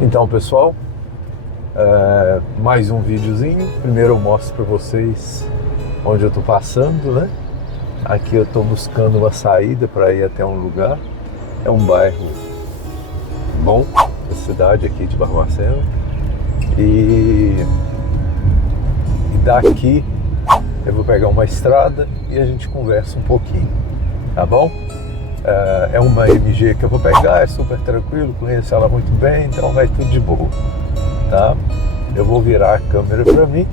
Então, pessoal, mais um videozinho. Primeiro eu mostro para vocês onde eu estou passando, né? Aqui eu estou buscando uma saída para ir até um lugar. É um bairro bom da cidade aqui de Barbacena. E daqui eu vou pegar uma estrada e a gente conversa um pouquinho, tá bom? É uma MG que eu vou pegar, é super tranquilo, conheço ela muito bem, então vai tudo de boa, tá? Eu vou virar a câmera para mim,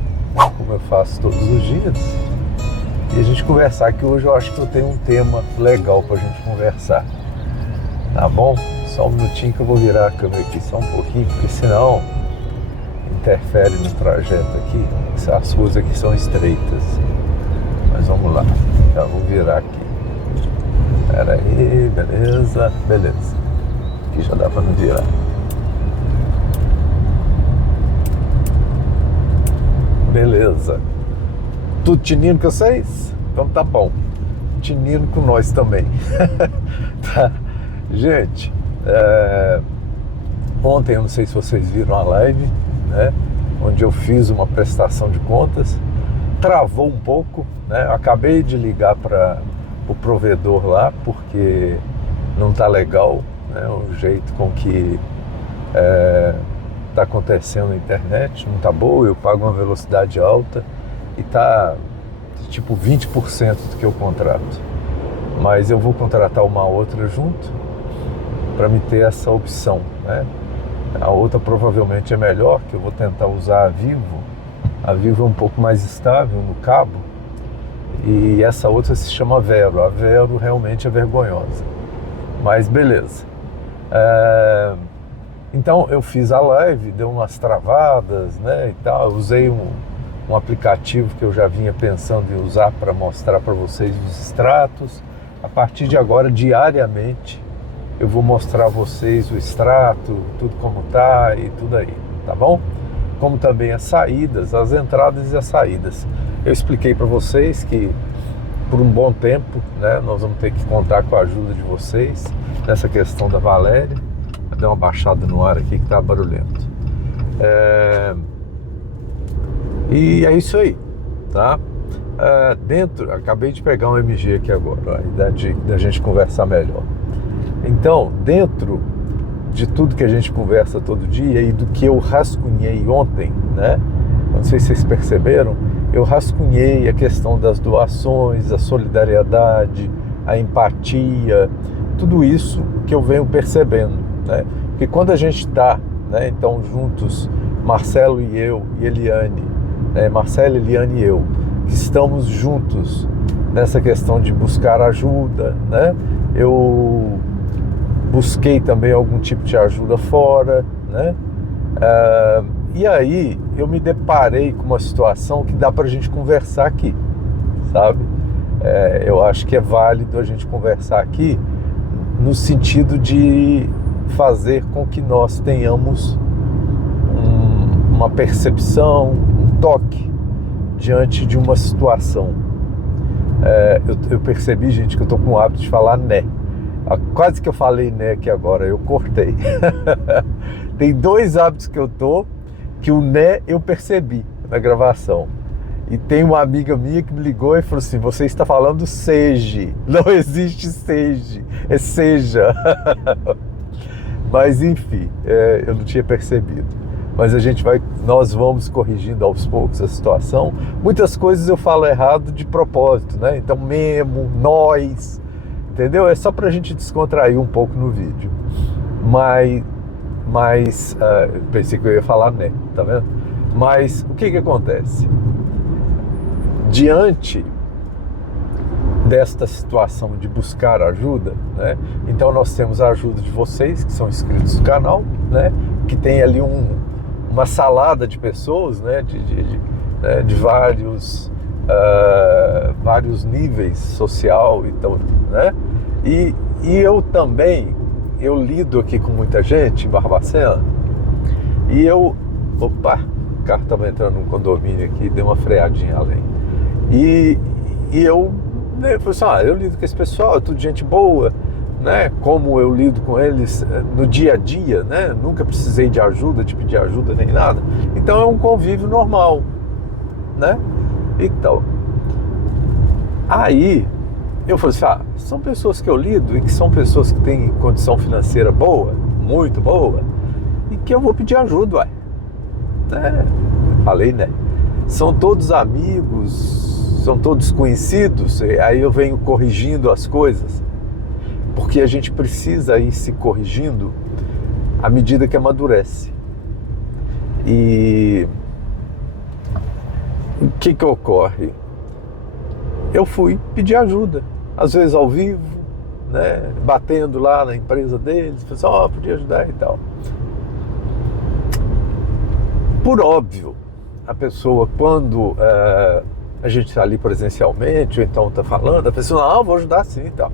como eu faço todos os dias, e a gente conversar, que hoje eu acho que eu tenho um tema legal pra gente conversar, tá bom? Só um minutinho que eu vou virar a câmera aqui só um pouquinho, porque senão interfere no trajeto aqui. As ruas aqui são estreitas, mas vamos lá, já vou virar aqui. Pera aí, beleza. Aqui já dá pra não virar. Beleza. Tudo tinindo com vocês? Então tá bom. Tinindo com nós também. Tá. Gente, ontem, eu não sei se vocês viram a live, né? Onde eu fiz uma prestação de contas. Travou um pouco, né? Eu acabei de ligar para o provedor lá, porque não tá legal, né, o jeito com que tá acontecendo na internet, não tá boa, eu pago uma velocidade alta e tá tipo 20% do que eu contrato. Mas eu vou contratar uma outra junto para me ter essa opção, né? A outra provavelmente é melhor, que eu vou tentar usar a Vivo. A Vivo é um pouco mais estável no cabo. E essa outra se chama Vero. A Vero realmente é vergonhosa. Mas beleza. Então eu fiz a live, deu umas travadas, né, e tal. Eu usei um aplicativo que eu já vinha pensando em usar para mostrar para vocês os extratos. A partir de agora, diariamente, eu vou mostrar a vocês o extrato, tudo como tá e tudo aí, tá bom? Como também as saídas, as entradas e as saídas. Eu expliquei para vocês que por um bom tempo, né, nós vamos ter que contar com a ajuda de vocês nessa questão da Valéria. Vou dar uma baixada no ar aqui que tá barulhento. E é isso aí, tá? Acabei de pegar um MG aqui agora, da gente conversar melhor. Então, dentro de tudo que a gente conversa todo dia e do que eu rascunhei ontem, né? Não sei se vocês perceberam, eu rascunhei a questão das doações, a solidariedade, a empatia, tudo isso que eu venho percebendo, né? Porque quando a gente está, né, então juntos, Marcelo e eu e Eliane, né, Marcelo, Eliane e eu, que estamos juntos nessa questão de buscar ajuda, né? Eu busquei também algum tipo de ajuda fora, né? E aí eu me deparei com uma situação que dá pra gente conversar aqui, sabe? Eu acho que é válido a gente conversar aqui no sentido de fazer com que nós tenhamos uma percepção, um toque diante de uma situação. Eu percebi, gente, que eu tô com o hábito de falar né. Quase que eu falei né aqui agora, eu cortei. Tem dois hábitos que eu tô, que o né eu percebi na gravação. E tem uma amiga minha que me ligou e falou assim: você está falando seja, não existe seja, é seja. Mas enfim, eu não tinha percebido. Mas nós vamos corrigindo aos poucos a situação. Muitas coisas eu falo errado de propósito, né? Então mesmo, nós, entendeu? É só pra gente descontrair um pouco no vídeo. Mas pensei que eu ia falar né, tá vendo? Mas o que acontece? Diante desta situação de buscar ajuda, né? Então nós temos a ajuda de vocês que são inscritos no canal, né? Que tem ali uma salada de pessoas, né? De vários níveis social, então, né? E eu também, eu lido aqui com muita gente em Barbacena e opa, o carro estava entrando num condomínio aqui, deu uma freadinha além. E eu falei assim, eu lido com esse pessoal, é tudo gente boa, né, como eu lido com eles no dia a dia, né, nunca precisei de ajuda, de pedir ajuda nem nada. Então é um convívio normal, né? Então, aí eu falei assim, são pessoas que eu lido e que são pessoas que têm condição financeira boa, muito boa, e que eu vou pedir ajuda, ué. Falei, né? São todos amigos, são todos conhecidos, e aí eu venho corrigindo as coisas, porque a gente precisa ir se corrigindo à medida que amadurece. E o que ocorre? Eu fui pedir ajuda, às vezes ao vivo, né, batendo lá na empresa deles, falei assim, podia ajudar e tal. Por óbvio, a pessoa, quando a gente está ali presencialmente, ou então está falando, a pessoa, vou ajudar sim e tal.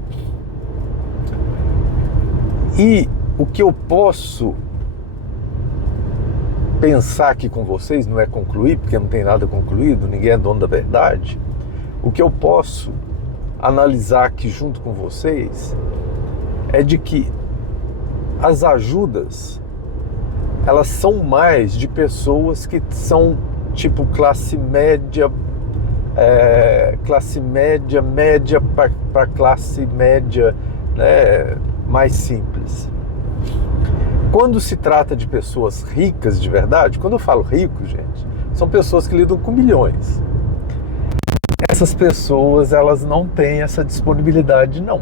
E o que eu posso pensar aqui com vocês, não é concluir, porque não tem nada concluído, ninguém é dono da verdade. O que eu posso analisar aqui junto com vocês é de que as ajudas, elas são mais de pessoas que são tipo classe média para classe média, né, mais simples. Quando se trata de pessoas ricas de verdade, quando eu falo rico, gente, são pessoas que lidam com milhões. Essas pessoas, elas não têm essa disponibilidade, não.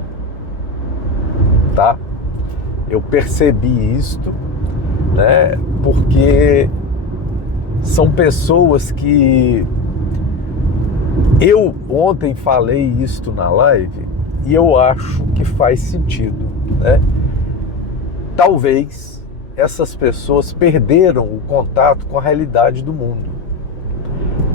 Tá? Eu percebi isto, né? Porque são pessoas que... Eu ontem falei isto na live e eu acho que faz sentido, né? Talvez essas pessoas perderam o contato com a realidade do mundo.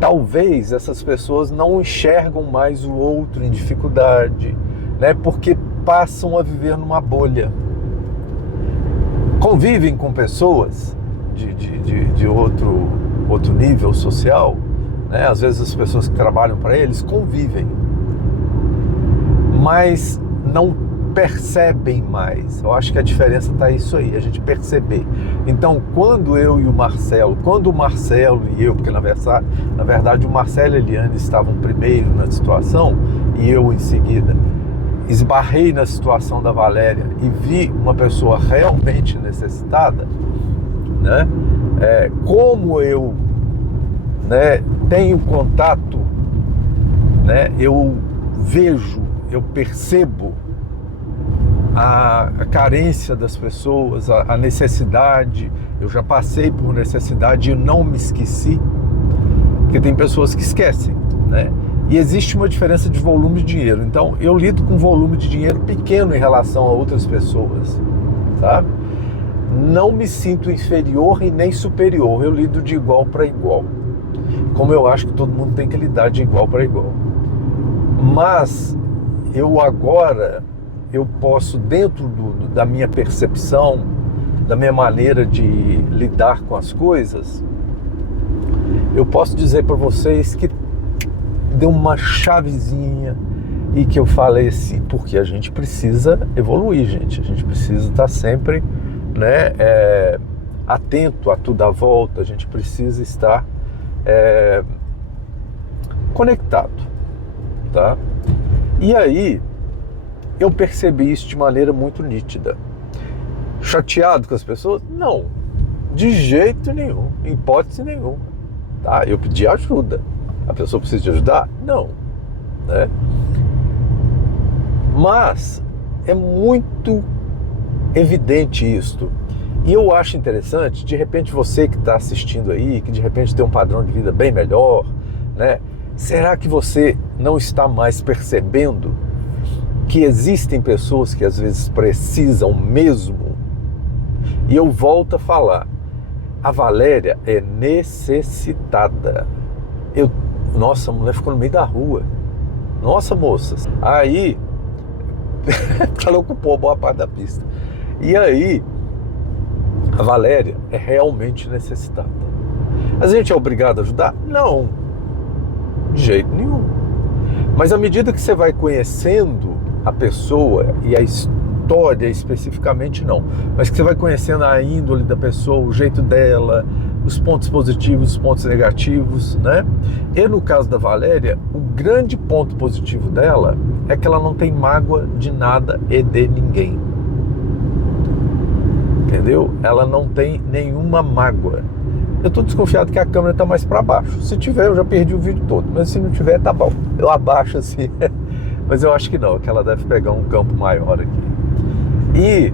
Talvez essas pessoas não enxergam mais o outro em dificuldade, né? Porque passam a viver numa bolha. Convivem com pessoas de outro nível social, né? Às vezes as pessoas que trabalham para eles convivem, mas não percebem mais. Eu acho que a diferença está isso aí, a gente perceber. Então, quando eu e o Marcelo, e eu, porque na verdade o Marcelo e a Eliane estavam primeiro na situação e eu em seguida, esbarrei na situação da Valéria e vi uma pessoa realmente necessitada, né? Como eu, né, tenho contato, né, eu vejo, eu percebo a carência das pessoas, a necessidade. Eu já passei por necessidade e não me esqueci, porque tem pessoas que esquecem, né? E existe uma diferença de volume de dinheiro. Então, eu lido com um volume de dinheiro pequeno em relação a outras pessoas, sabe? Não me sinto inferior e nem superior. Eu lido de igual para igual, como eu acho que todo mundo tem que lidar de igual para igual. Mas eu posso, dentro da minha percepção, da minha maneira de lidar com as coisas, eu posso dizer para vocês que deu uma chavezinha e que eu falei assim, porque a gente precisa evoluir, gente. A gente precisa estar sempre, né, atento a tudo à volta. A gente precisa estar conectado, tá? E aí eu percebi isso de maneira muito nítida. Chateado com as pessoas? Não, de jeito nenhum, em hipótese nenhuma, tá? Eu pedi ajuda. A pessoa precisa de ajudar? Não, né? Mas é muito evidente isto. E eu acho interessante, de repente você que está assistindo aí, que de repente tem um padrão de vida bem melhor, né? Será que você não está mais percebendo que existem pessoas que às vezes precisam mesmo? E eu volto a falar, a Valéria é necessitada. Nossa, a mulher ficou no meio da rua. Nossa, moças. Aí, ela ocupou boa parte da pista. E aí, a Valéria é realmente necessitada. A gente é obrigado a ajudar? Não, de jeito nenhum. Mas à medida que você vai conhecendo a pessoa e história especificamente não, mas que você vai conhecendo a índole da pessoa, o jeito dela, os pontos positivos, os pontos negativos, né? E no caso da Valéria, o grande ponto positivo dela é que ela não tem mágoa de nada e de ninguém. Entendeu? Ela não tem nenhuma mágoa. Eu tô desconfiado que a câmera tá mais para baixo. Se tiver, eu já perdi o vídeo todo. Mas se não tiver, tá bom. Eu abaixo assim. Mas eu acho que não, que ela deve pegar um campo maior aqui. E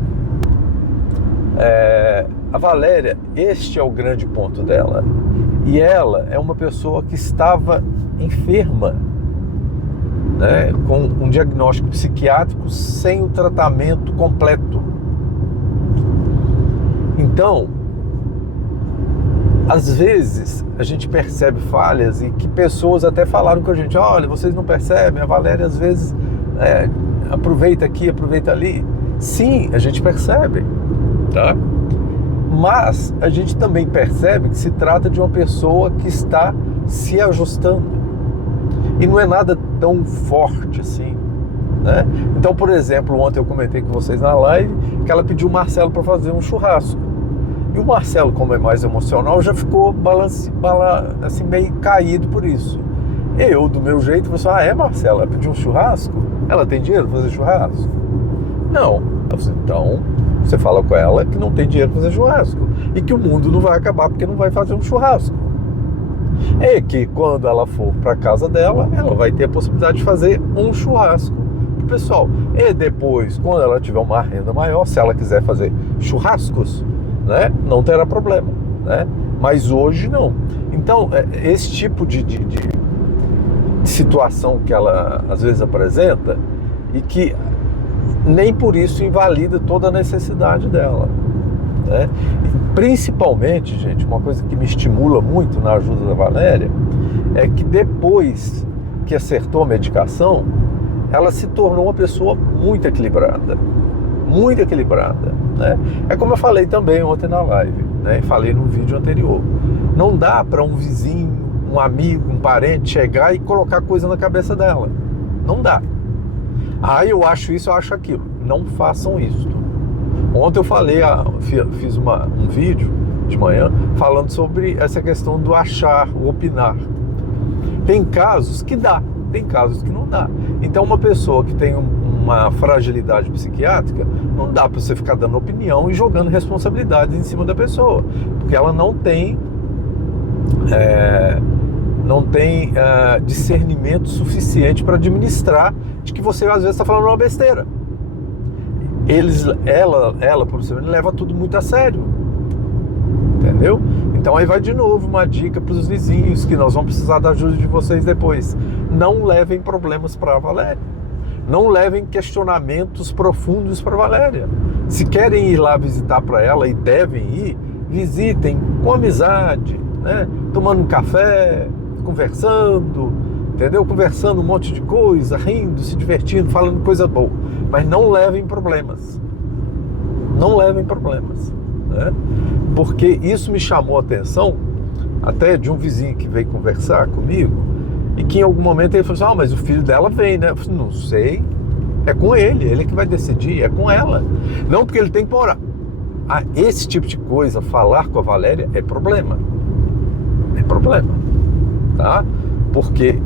a Valéria, este é o grande ponto dela. E ela é uma pessoa que estava enferma, né, com um diagnóstico psiquiátrico sem o tratamento completo. Então, às vezes a gente percebe falhas e que pessoas até falaram com a gente: olha, vocês não percebem, a Valéria às vezes aproveita aqui, aproveita ali. Sim, a gente percebe, tá? Mas a gente também percebe que se trata de uma pessoa que está se ajustando. E não é nada tão forte assim, né? Então, por exemplo, ontem eu comentei com vocês na live que ela pediu o Marcelo para fazer um churrasco. E o Marcelo, como é mais emocional, já ficou assim, meio caído por isso. Eu, do meu jeito, falei assim: Marcelo, ela pediu um churrasco? Ela tem dinheiro para fazer churrasco? Não. Eu falei: então, você fala com ela que não tem dinheiro para fazer churrasco. E que o mundo não vai acabar porque não vai fazer um churrasco. E que quando ela for para casa dela, ela vai ter a possibilidade de fazer um churrasco pro pessoal. E depois, quando ela tiver uma renda maior, se ela quiser fazer churrascos, né, não terá problema, né? Mas hoje não. Então, esse tipo de situação que ela às vezes apresenta, e que nem por isso invalida toda a necessidade dela, né? E principalmente, gente, uma coisa que me estimula muito na ajuda da Valéria é que depois que acertou a medicação, ela se tornou uma pessoa muito equilibrada, né? É como eu falei também ontem na live, né? E falei no vídeo anterior. Não dá para um vizinho, um amigo, um parente chegar e colocar coisa na cabeça dela. Não dá. Eu acho isso, eu acho aquilo. Não façam isso. Ontem eu falei, fiz um vídeo de manhã falando sobre essa questão do achar, o opinar. Tem casos que dá, tem casos que não dá. Então, uma pessoa que tem uma fragilidade psiquiátrica, não dá para você ficar dando opinião e jogando responsabilidades em cima da pessoa, porque ela não tem discernimento suficiente para administrar de que você às vezes está falando uma besteira. Ela, por exemplo, leva tudo muito a sério, entendeu? Então aí vai de novo uma dica para os vizinhos, que nós vamos precisar da ajuda de vocês depois. Não levem problemas para a Valéria. Não levem questionamentos profundos para a Valéria. Se querem ir lá visitar para ela, e devem ir, visitem com amizade, né? Tomando um café, conversando, entendeu? Conversando um monte de coisa, rindo, se divertindo, falando coisa boa. Mas não levem problemas. Não levem problemas, né? Porque isso me chamou a atenção até de um vizinho que veio conversar comigo, e que em algum momento ele falou assim: mas o filho dela vem, né? Eu falei: não sei, é com ele que vai decidir, é com ela. Não, porque ele tem que morar. Esse tipo de coisa, falar com a Valéria é problema. É problema, tá? Porque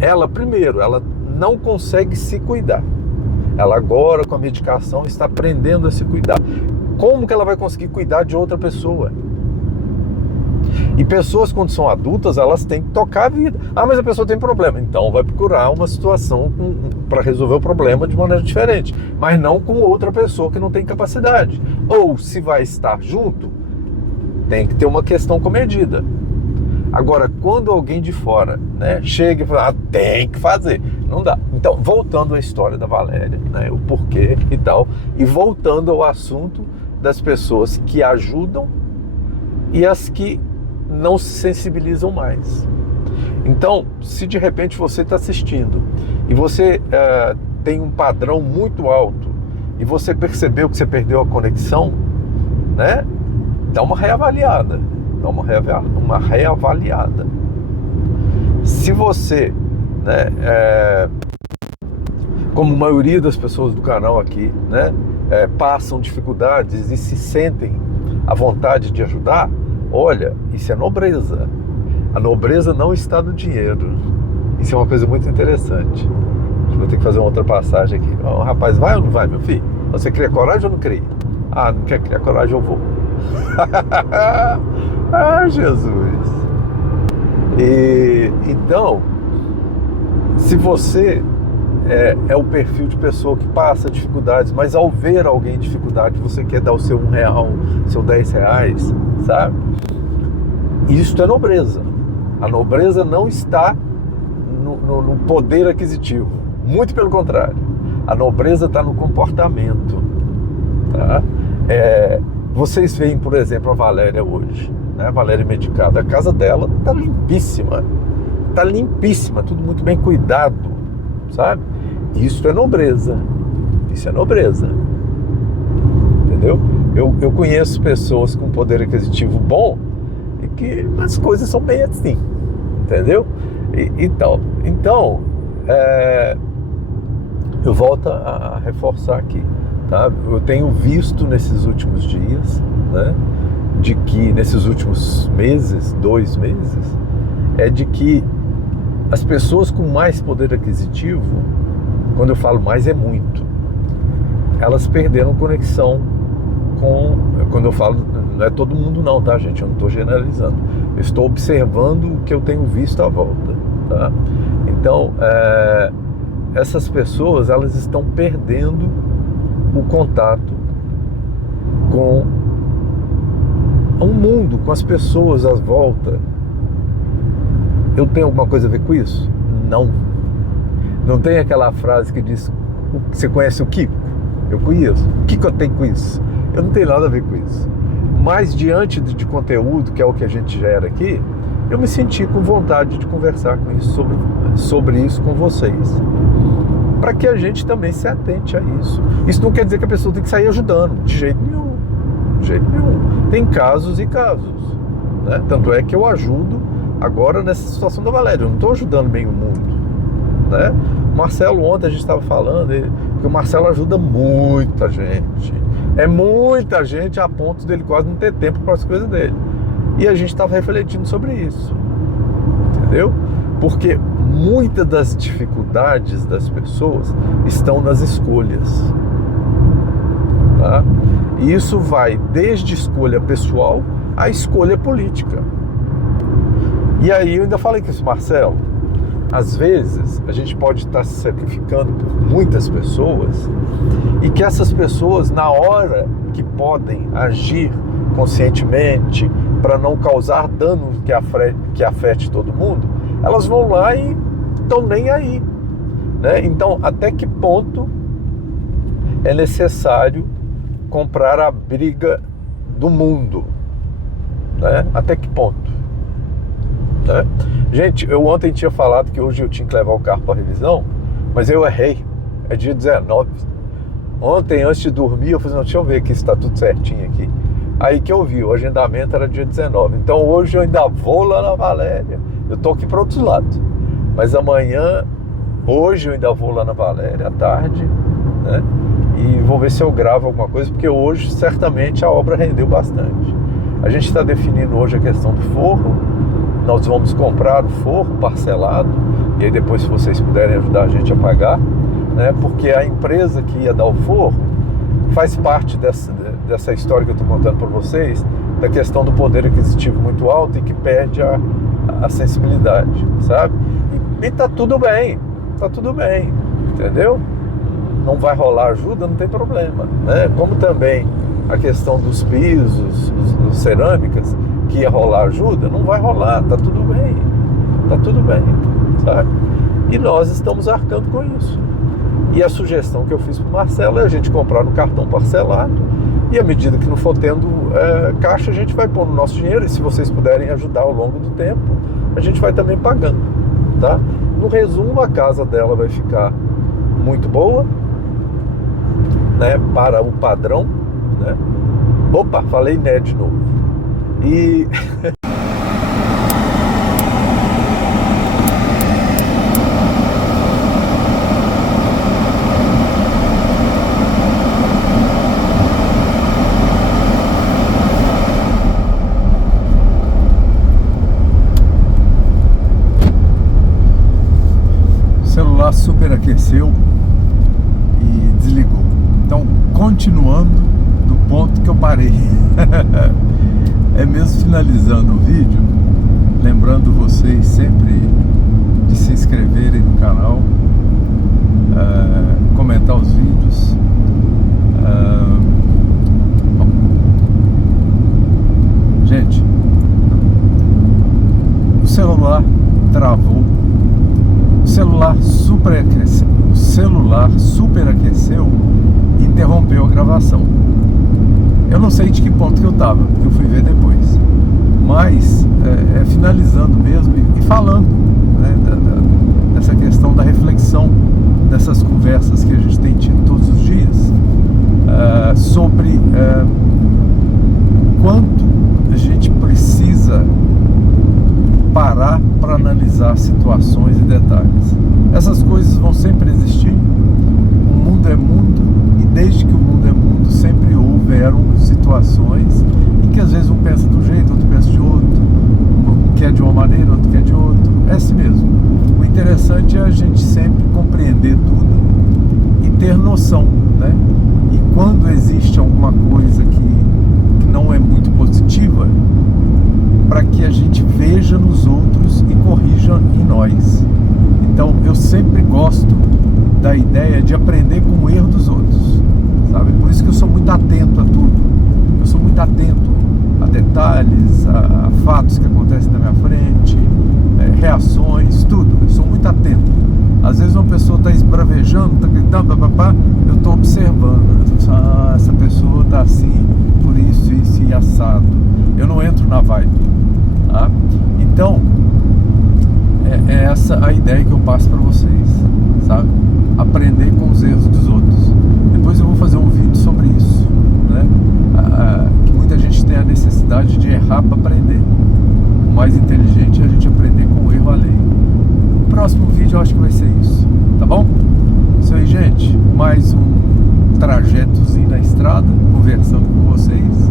ela, primeiro, ela não consegue se cuidar. Ela agora, com a medicação, está aprendendo a se cuidar. Como que ela vai conseguir cuidar de outra pessoa? E pessoas, quando são adultas, elas têm que tocar a vida. Mas a pessoa tem problema. Então vai procurar uma situação para resolver o problema de maneira diferente. Mas não com outra pessoa que não tem capacidade. Ou, se vai estar junto, tem que ter uma questão comedida. Agora, quando alguém de fora, né, chega e fala: tem que fazer, não dá. Então, voltando à história da Valéria, né, o porquê e tal, e voltando ao assunto das pessoas que ajudam e as que não se sensibilizam mais. Então, se de repente você está assistindo e você tem um padrão muito alto e você percebeu que você perdeu a conexão, né, dá uma reavaliada. Uma reavaliada. Se você, né, como a maioria das pessoas do canal aqui, né, passam dificuldades e se sentem à vontade de ajudar, olha, isso é nobreza. A nobreza não está no dinheiro. Isso é uma coisa muito interessante. Vou ter que fazer uma outra passagem aqui. Oh, rapaz, vai ou não vai, meu filho? Você cria coragem ou não cria? Ah, não quer criar coragem, eu vou. Ah, Jesus. Então, se você é o perfil de pessoa que passa dificuldades, mas ao ver alguém em dificuldade, você quer dar o seu R$1, seu R$10, sabe? Isso é nobreza. A nobreza não está no poder aquisitivo. Muito pelo contrário. A nobreza está no comportamento. Tá? Vocês veem, por exemplo, a Valéria hoje, né? A Valéria medicada. A casa dela está limpíssima. Está limpíssima, tudo muito bem cuidado, sabe? Isso é nobreza. Isso é nobreza. Entendeu? Eu conheço pessoas com poder aquisitivo bom e que as coisas são bem assim. Entendeu? Então, eu volto a reforçar aqui, tá? Eu tenho visto nesses últimos dias, né, de que nesses últimos meses, 2 meses, de que as pessoas com mais poder aquisitivo, quando eu falo mais é muito, elas perderam conexão com, quando eu falo, não é todo mundo não, tá, gente? Eu não estou generalizando. Eu estou observando o que eu tenho visto à volta, tá? Então, essas pessoas, elas estão perdendo o contato com o mundo, com as pessoas à volta. Eu tenho alguma coisa a ver com isso? Não. Não tem aquela frase que diz, você conhece o Kiko? Eu conheço. O que eu tenho com isso? Eu não tenho nada a ver com isso. Mas diante de conteúdo, que é o que a gente gera aqui, eu me senti com vontade de conversar com isso, sobre isso com vocês. Para que a gente também se atente a isso. Isso não quer dizer que a pessoa tem que sair ajudando, de jeito nenhum. De jeito nenhum. Tem casos e casos, né? Tanto é que eu ajudo agora nessa situação da Valéria. Eu não estou ajudando bem o mundo, né? O Marcelo, ontem a gente estava falando que o Marcelo ajuda muita gente. É muita gente a ponto dele quase não ter tempo para as coisas dele. E a gente estava refletindo sobre isso. Entendeu? Porque muitas das dificuldades das pessoas estão nas escolhas. Tá? E isso vai desde escolha pessoal à escolha política. E aí eu ainda falei com isso, Marcelo. Às vezes a gente pode estar se sacrificando por muitas pessoas e que essas pessoas, na hora que podem agir conscientemente para não causar dano que afete todo mundo, elas vão lá e estão nem aí, né? Então, até que ponto é necessário comprar a briga do mundo, né? Até que ponto, né? Gente, eu ontem tinha falado que hoje eu tinha que levar o carro para revisão, mas eu errei, é dia 19. Ontem, antes de dormir, eu falei, não, deixa eu ver aqui se está tudo certinho aqui. Aí que eu vi, o agendamento era dia 19. Então hoje eu ainda vou lá na Valéria. Eu tô aqui para outro lado. Mas hoje eu ainda vou lá na Valéria à tarde, né? E vou ver se eu gravo alguma coisa, porque hoje certamente a obra rendeu bastante. A gente está definindo hoje a questão do forro. Nós vamos comprar o forro parcelado. E aí depois, se vocês puderem ajudar a gente a pagar, né? Porque a empresa que ia dar o forro faz parte dessa história que eu estou contando para vocês, da questão do poder aquisitivo muito alto e que perde a sensibilidade, sabe? E tá tudo bem, entendeu? Não vai rolar ajuda, não tem problema, né? Como também a questão dos pisos, das cerâmicas, que ia rolar ajuda, não vai rolar, tá tudo bem, sabe? E nós estamos arcando com isso. E a sugestão que eu fiz para o Marcelo é a gente comprar no cartão parcelado e à medida que não for tendo caixa, a gente vai pôr no nosso dinheiro e se vocês puderem ajudar ao longo do tempo, a gente vai também pagando, tá? No resumo, a casa dela vai ficar muito boa, né, para o padrão, né? Opa, falei né de novo. E superaqueceu e desligou. Então, continuando do ponto que eu parei. É mesmo finalizando o vídeo, lembrando vocês sempre de se inscreverem no canal, comentar os vídeos. Bom, gente, o celular travou, o celular superaqueceu e interrompeu a gravação. Eu não sei de que ponto que eu estava, eu fui ver depois. Mas, finalizando mesmo e falando, né, dessa questão da reflexão, dessas conversas que a gente tem tido todos os dias, sobre quanto a gente precisa parar para analisar situações e detalhes. Essas coisas vão sempre existir. O mundo é mundo, e desde que o mundo é mundo sempre houveram situações em que às vezes um pensa de um jeito, outro pensa de outro, um quer de uma maneira, outro quer de outro. É assim mesmo. O interessante é a gente sempre compreender tudo e ter noção, né? E quando existe alguma coisa que não é muito positiva, para que a gente veja nos outros e corrija em nós. Então eu sempre gosto da ideia de aprender com o erro dos outros, sabe? Por isso que eu sou muito atento a tudo. Eu sou muito atento a detalhes, a fatos que acontecem na minha frente, reações, tudo. Eu sou muito atento. Às vezes uma pessoa está esbravejando, está gritando, eu estou observando. Essa pessoa está assim, por isso e assado. Eu não entro na vibe, tá? Então, é essa a ideia que eu passo para vocês, sabe? Aprender com os erros dos outros. Depois eu vou fazer um vídeo sobre isso, né? Que muita gente tem a necessidade de errar para aprender. O mais inteligente é a gente aprender com o erro alheio. O próximo vídeo eu acho que vai ser isso, tá bom? Isso aí, gente. Mais um trajetozinho na estrada, conversando com vocês.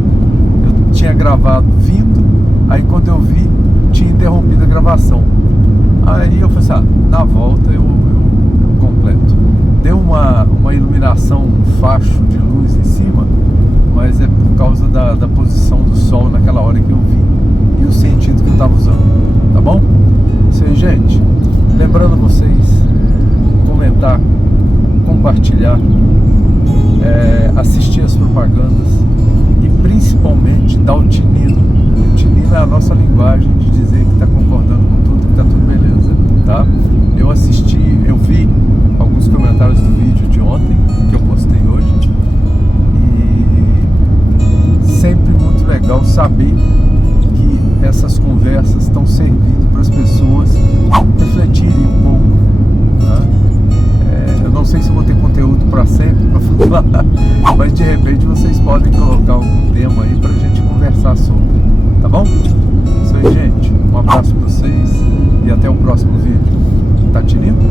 Eu tinha gravado vindo, aí quando eu vi, tinha interrompido a gravação. Aí eu falei assim, na volta eu completo. Deu uma iluminação, um facho de luz em cima, mas é por causa da posição do sol naquela hora que eu vi e o sentido que eu estava usando, tá bom? Isso aí, gente. Lembrando vocês, comentar, compartilhar, assistir as propagandas e principalmente dar o tinino. O tinino é a nossa linguagem de dizer que está concordando com tudo, que está tudo beleza, tá? Eu vi alguns comentários do vídeo de ontem, que eu postei hoje, e sempre muito legal saber que essas conversas estão servindo para as pessoas refletirem um pouco, tá? Eu não sei se eu vou ter conteúdo para sempre para falar, mas de repente vocês podem colocar algum tema aí para a gente conversar sobre, tá bom? Isso aí, gente. Um abraço para vocês e até o próximo vídeo. Tá tinindo?